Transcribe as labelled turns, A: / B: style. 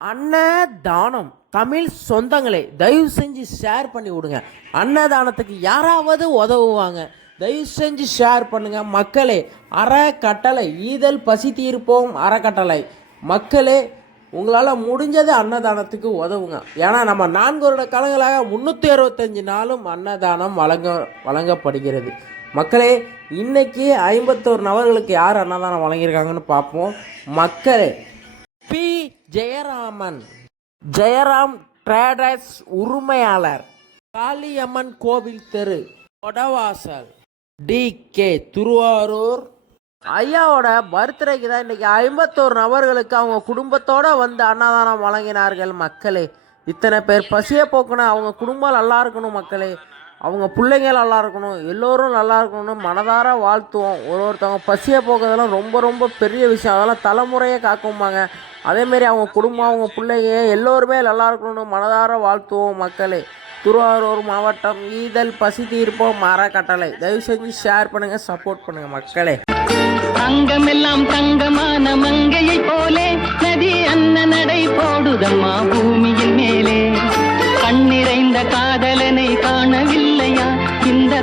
A: அன்னதானம் தமிழ் சொந்தங்களை தயவு செஞ்சு ஷேர் பண்ணி விடுங்க. அன்னதானத்துக்கு யாராவது உதவுவாங்க. தயவு செஞ்சு ஷேர் பண்ணுங்க. மக்களே அறக்கட்டளை ஈதல் பசி தீர்ப்போம் அறக்கட்டளை மக்களே உங்களால் முடிஞ்சது அன்னதானத்துக்கு உதவுங்க. ஏன்னா நம்ம நான்கு வருட காலங்களாக முந்நூற்றி அறுபத்தஞ்சு நாளும் அன்னதானம் வழங்க வழங்கப்படுகிறது. மக்களே இன்னைக்கு ஐம்பத்தோரு நபர்களுக்கு யார் அன்னதானம் வழங்கியிருக்காங்கன்னு பார்ப்போம். மக்களே ஜெயராமன். ஜெயராம் ட்ரேடர்ஸ் உரிமையாளர். காளியம்மன் கோவில் தெரு கொடவாசல் டி. கே. திருவாரூர். ஐயாவோட பர்த்டேக்கு தான் இன்னைக்கு ஐம்பத்தோரு நபர்களுக்கு அவங்க குடும்பத்தோட வந்து அன்னதானம் வழங்கினார்கள் மக்களே. இத்தனை பேர் பசியை போக்குனா அவங்க குடும்பம் நல்லா இருக்கணும் மக்களே. அவங்க பிள்ளைங்க நல்லா இருக்கணும் எல்லோரும் நல்லா இருக்கணும்னு மனதார வாழ்த்துவோம். ஒரு ஒருத்தவங்க பசியை போக்குறதெல்லாம் ரொம்ப ரொம்ப பெரிய விஷயம். அதெல்லாம் தலைமுறையே காக்கும்பாங்க. அதேமாரி அவங்க குடும்பம் அவங்க பிள்ளைங்க எல்லோருமே நல்லா இருக்கணும்னு மனதார வாழ்த்துவோம் மக்களே. திருவாரூர் மாவட்டம் ஈதல் பசி தீர்ப்போம் மரக்கட்டளை தயவு செஞ்சு ஷேர் பண்ணுங்க சப்போர்ட் பண்ணுங்க மக்களே.
B: தங்கம் எல்லாம் தங்கமான மங்கையை போலே நதி அன்ன நடை போடுதம்மா பூமியின் மேலே. கண்ணிறைந்த காதலனை காணவில்லையா இந்த